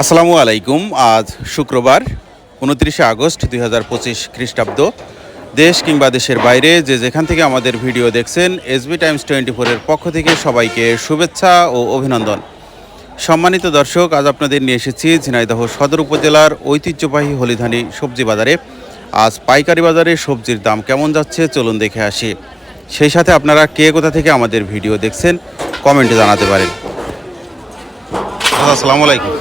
আসসালামু আলাইকুম। আজ শুক্রবার, উনত্রিশে আগস্ট দুই হাজার পঁচিশ খ্রিস্টাব্দ। দেশ কিংবা দেশের বাইরে যে যেখান থেকে আমাদের ভিডিও দেখছেন, এসবি টাইমস টোয়েন্টি ফোরের পক্ষ থেকে সবাইকে শুভেচ্ছা ও অভিনন্দন। সম্মানিত দর্শক, আজ আপনাদের নিয়ে এসেছি ঝিনাইদহ সদর উপজেলার ঐতিহ্যবাহী হলিধানি সবজি বাজারে। আজ পাইকারি বাজারে সবজির দাম কেমন যাচ্ছে, চলুন দেখে আসি। সেই সাথে আপনারা কে কোথা থেকে আমাদের ভিডিও দেখছেন, কমেন্টে জানাতে পারেন। আসসালামু আলাইকুম।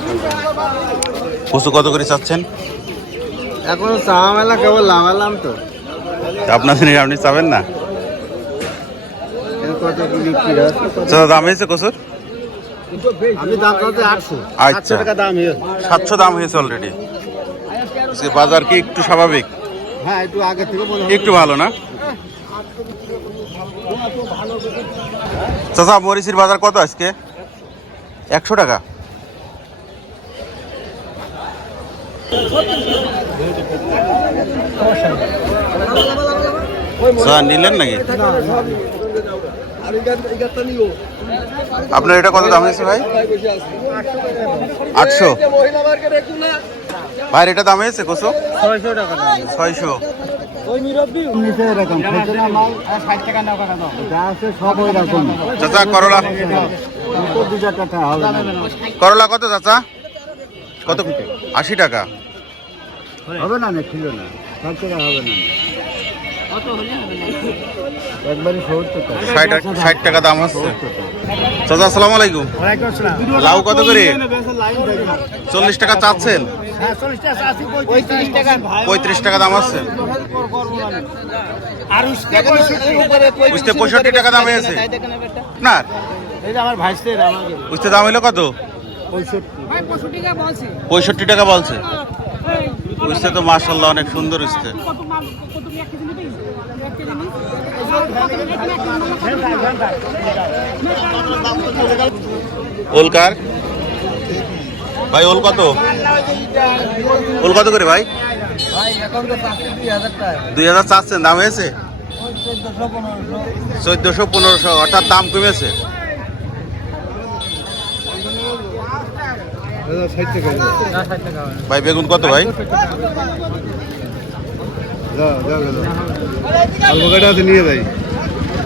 কচু কত করে চাচ্ছেন? এখন চামেলা কেবল লাগালাম তো। আপনাদের আপনি চাবেন না? চাচা দাম হয়েছে আচ্ছা। সাতশো দাম হয়েছে অলরেডি বাজার কি একটু স্বাভাবিক? হ্যাঁ একটু আগে থেকে একটু ভালো না? চাচা মরিচির বাজার কত আজকে? একশো টাকা। নিলেন নাকি? আপনার এটা কত দাম হয়েছে ভাই? আটশো। ভাই এটা দাম হয়েছে কসো ছয়শো। ছয়শো চাচা, করলা। করলা কত, চাচা? কত আশি টাকা। হবে না না ছিল না। ষাট টাকা হবে না। একবারই সত্তর টাকা। ষাট ষাট টাকা দাম হচ্ছে। চাচা আসসালামু আলাইকুম। লাউ কত করে? চল্লিশ টাকা চাচ্ছেন? পঁয়ত্রিশ টাকা। দাম আছে বুঝতে পঁয়ষট্টি। টাকা দাম হয়েছে। আমাকে বুঝতে দাম হইল কত? পঁয়ষট্টি টাকা বলছে। বুঝতে তো মার্শাল্লাহ অনেক সুন্দর বুঝতে ওলকার ভাই, ওল কত? ওল কত করে ভাই? দুই হাজার চাচ্ছেন দাম হয়েছে? চোদ্দশো, পনেরোশো, অর্থাৎ দাম কমেছে ষাট টাকা ষাট টাকা হবে ভাই, বেগুন কত ভাই?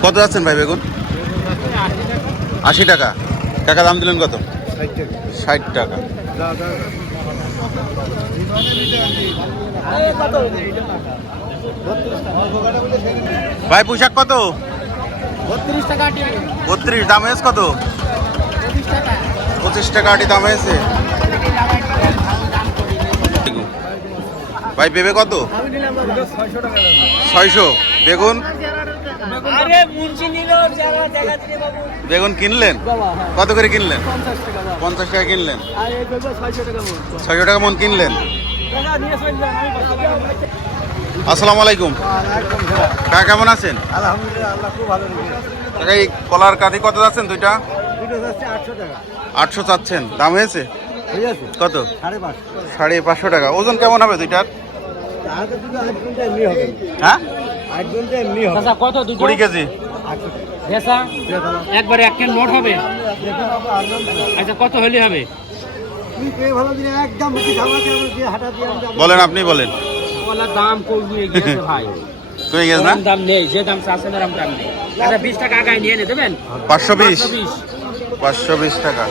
কত যাচ্ছেন ভাই বেগুন? আশি টাকা। টাকা দাম দিলেন কত? ষাট টাকা। ভাই পোশাক কত? বত্রিশ। টাকা বত্রিশ দাম কত? পঁচিশ টাকা আটি দাম হয়েছে। ভাই বেবে কত? ছয়শো। বেগুন? বেগুন কিনলেন? হ্যাঁ। কত করে কিনলেন? পঞ্চাশ টাকা কিনলেন। ছয়শো টাকা মন। কিনলেন? আসসালামু আলাইকুম। একদম কাকা কেমন আছেন? কাকা এই কলার কাঁদি কত যাচ্ছেন দুইটা? আটশো টাকা। আটশো চাচ্ছেন। দাম হয়েছে? ঠিক আছে কত? সাড়ে পাঁচশো। টাকা। ওজন কেমন হবে দুইটার? হ্যাঁ? কত কুড়ি কেজি। একবারে এক নোট হবে? আচ্ছা কত হলে হবে। বলেন আপনি বলেন। দাম কমিয়ে গিয়েছে ভাই? কই গেছে না? দাম নেই যে দাম চাচ্ছেন এরকম দাম নেই। আচ্ছা বিশ টাকা আগায় নিয়ে নে দেবেন? পাঁচশো বিশ। পাঁচশো বিশ টাকা।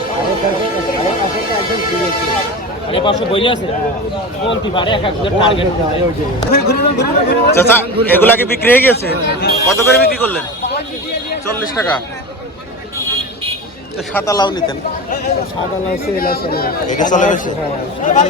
চাচা এগুলা কি বিক্রি হয়ে গেছে? কত করে বিক্রি করলেন? চল্লিশ টাকা। তো সাদা লাউ নিতেন। সাদা লাউ এটা চলে গেছে? লাল